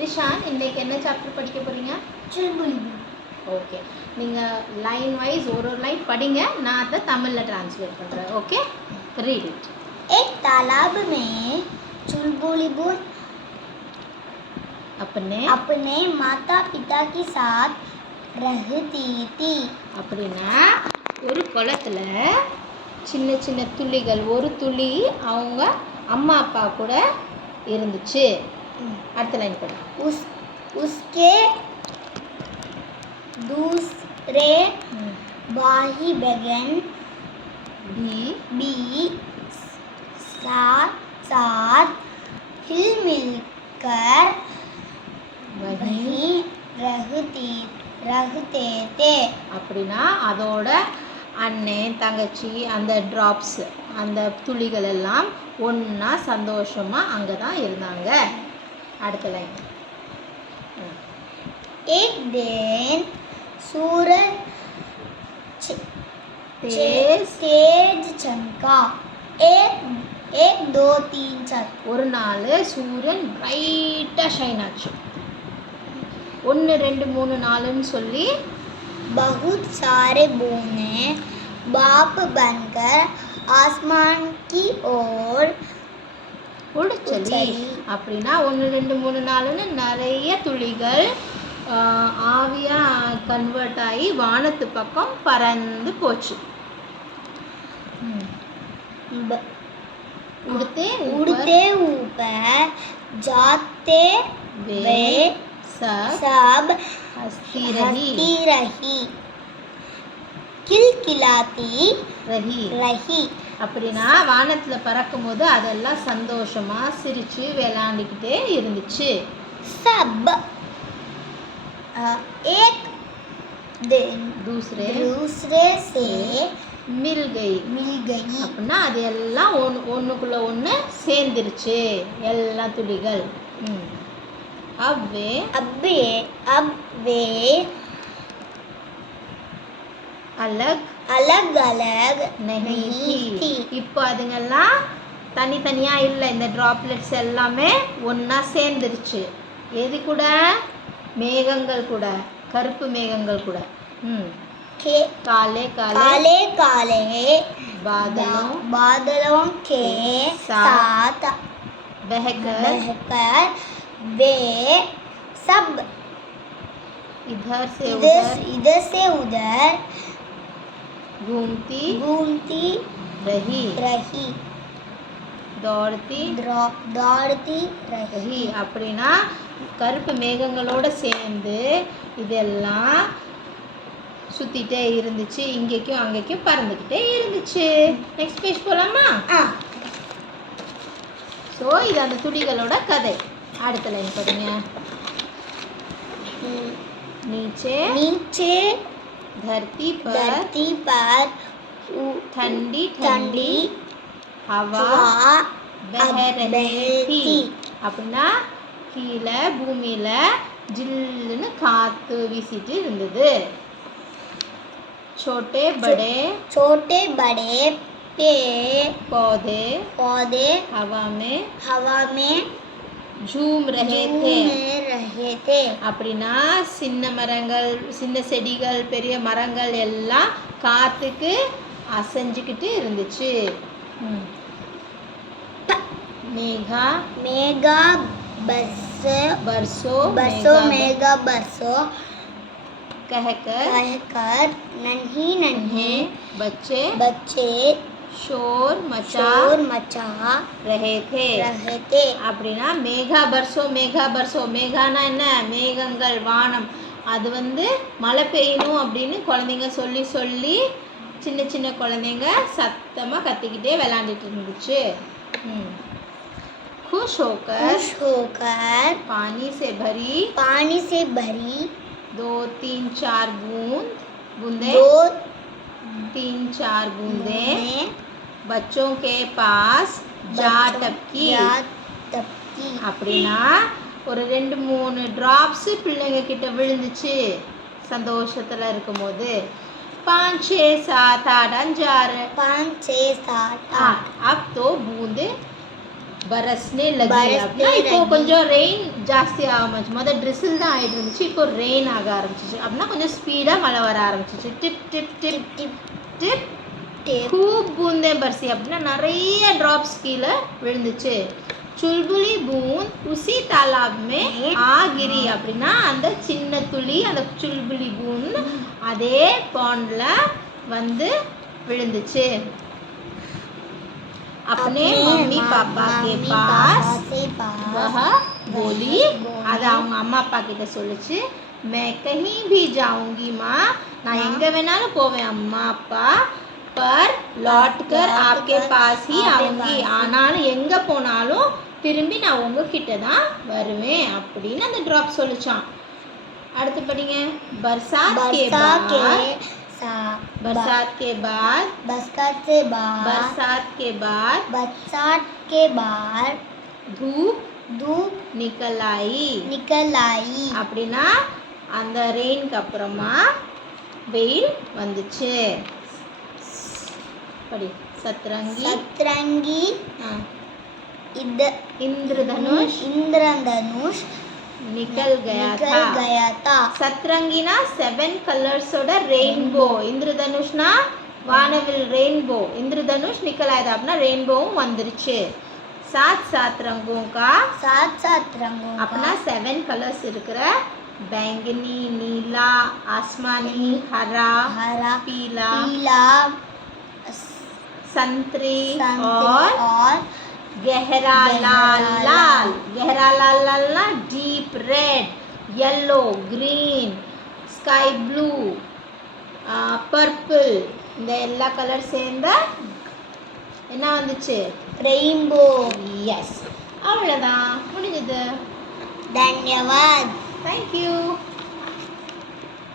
நிஷான் இன்னைக்கு என்ன சாப்டர் படிக்க போறீங்க? चुलबुली। ஓகே, நீங்கள் லைன் வைஸ் ஒரு லைன் படிங்க, நான் அதை தமிழில் ட்ரான்ஸ்லேட் பண்ணுறேன். Okay, read it. एक तालाब में चुलबुली अपने माता पिता के साथ रहती थी. அப்படின்னா ஒரு குளத்துல சின்ன சின்ன துளிகள், ஒரு துளி அவங்க அம்மா அப்பா கூட இருந்துச்சு. அடுத்த லைன் படி. उसके दूसरे भाई बहन भी साथ हिल मिलकर वहीं रहते थे. அப்படின்னா அதோட அண்ணன் தங்கச்சி அந்த ட்ராப்ஸ், அந்த துளிகள் எல்லாம் ஒன்றா சந்தோஷமாக அங்கே தான் இருந்தாங்க. அடுத்த லைன். एक दिन सूरज तेज चमका. एक दो तीन चार. ஒரு நாள் சூரியன் பிரைட்டாக ஷைன் ஆச்சு. 1 2 3 4ன்னு சொல்லி बहुत सारे बूंदें बाप बनकर आसमान की ओर உடச்சலி. அப்படின்னா 1 2 3 4ன்னு நிறைய துளிகள் ஆவியாக கன்வெர்ட் ஆகி வானத்து பக்கம் பறந்து போச்சு. उड़ते ऊपर जाते वे सब हंसती रही किलकिलाती रही. அப்படின்னா வானத்தில் பறக்கும் போது அதெல்லாம் சந்தோஷமா சிரிச்சு விளையாண்டுக்கிட்டே இருந்துச்சு. सब एक दिन दूसरे से मिल गई. அப்படின்னா அது எல்லாம் ஒன்றுக்குள்ள ஒன்று சேர்ந்துருச்சு, எல்லா துளிகள். अब वे अलग नहीं थी. இப்போ அதுங்கெல்லாம் தனித்தனியாக இல்லை, இந்த ட்ராப்லெட்ஸ் எல்லாமே ஒன்றா சேர்ந்துருச்சு. எது கூட? மேகங்கள் கூட, கருப்பு மேகங்கள் கூட. काले बादलों के साथ बहकर वे सब इधर से उधर घूमती रही. दौड़ती रही. அப்படின்னா கருப்பு மேகங்களோட சேர்ந்து இதெல்லாம் சுத்திட்டே இருந்துச்சு, இங்கேக்கும் அங்கேக்கும் பறந்துக்கிட்டே இருந்துச்சு. நெக்ஸ்ட் பேஜ் போலாமா? ஸோ இது அந்த துளிகளோட கதை. அடுத்த லைன் பாருங்க. नीचे धरती पर ठंडी हवा बह रही थी. அப்படின்னா கீழே பூமியில ஜில்லுன்னு காத்து வீசிட்டு இருந்தது. छोटे बड़े पौधे हवा में झूम रहे थे. அப்படின்னா சின்ன மரங்கள், சின்ன செடிகள், பெரிய மரங்கள் எல்லாம் காத்துக்கு அசைஞ்சுக்கிட்டு இருந்துச்சு. मेघा बरसो कहकर नन्हे बच्चे शोर मचा रहे थे. அப்படின்னா மேகா பர்சோ, மேகானா என்ன? மேகங்கள், வானம். அது மழை பெய்யணும் அப்படின்னு குழந்தைங்க சொல்லி சின்ன சின்ன குழந்தைங்க சத்தமாக கத்திக்கிட்டே விளையாண்டுட்டு இருந்துச்சு. खुश होकर पानी से भरी 2-3-4 बूंदें बच्चों के पास जा टपकी. அப்படின்னா ஒரு 2-3 ட்ராப்ஸ் பிள்ளைங்க கிட்ட விழுந்துச்சு சந்தோஷத்தில் இருக்கும்போது. 5-6-7-8 9-10 अब तो बूंद பரஸ்னே லகி பரஸ்னே அப்படின்னா இப்போ லகி. கொஞ்சம் ரெயின் ஜாஸ்தி ஆக ஆரம்பிச்சு. முதல் ட்ரிசில் தான் ஆகிட்டு இருந்துச்சு, இப்போ ரெயின் ஆக ஆரம்பிச்சிச்சு. அப்படின்னா கொஞ்சம் ஸ்பீடாக மழை வர ஆரம்பிச்சிச்சு. டிப் டிப் டிப் टिप டிப் टिप खूब बूंदे बरसी அப்படின்னா நிறைய ட்ராப்ஸ் கீழே விழுந்துச்சு. चुलबुली बूंद उसी तालाब में आ गिरी அப்படின்னா அந்த சின்ன துளி, அந்த चुलबुली बूंद அதே பாண்ட்ல வந்து விழுந்துச்சு. अपने मम्मी पापा के पास वह बोली, அது அவங்க அம்மா அப்பா கிட்ட சொல்லுச்சு. मैं कहीं भी जाऊंगी माँ, நான் எங்க வேணாலும் போவேன் அம்மா அப்பா. पर लौट कर आपके पास ही आऊंगी, ஆனாலும் எங்க போனாலும் திரும்பி நான் உங்ககிட்ட தான் வருவேன் அப்படின்னு அந்த ட்ராப் சொல்லுச்சான். அடுத்து படிங்க. बरसात के बाद बरसात के बाद बरसात से बाद बरसात के बाद बरसात के बाद धूप धूप निकल आई निकल आई அப்படின்னா அந்த ரெயினுக்கு அப்புறமா வெயில் வந்துச்சு. படி. சத்ரங்கி सतरंगी इंद्रधनुष इंद्रधनुष निकल गया था. சத்ரங்கினா 7 கலர்ஸோட ரெயின்போ. இந்திரதனுஷ்னா வானவில் ரெயின்போ. இந்திரதனுஷ் நிக்கல் ஆயதா அப்படின்னா ரெயின்போவும் வந்துருச்சு. சாத் சாத் ரங்கோं का सात रंगों अपना 7 कलर्स இருக்கிற बैंगनी, नीला, आसमानी, हरा, पीला, संतरी और गहरा लाल लाल. गहरा लाल लाल ना deep red, yellow, green, sky blue, purple, இந்த எல்லா கலர் சேர்ந்த என்ன வந்துச்சு? रेनबो. எஸ், அவ்வளோதான், முடிஞ்சது. धन्यवाद. தேங்க்யூ.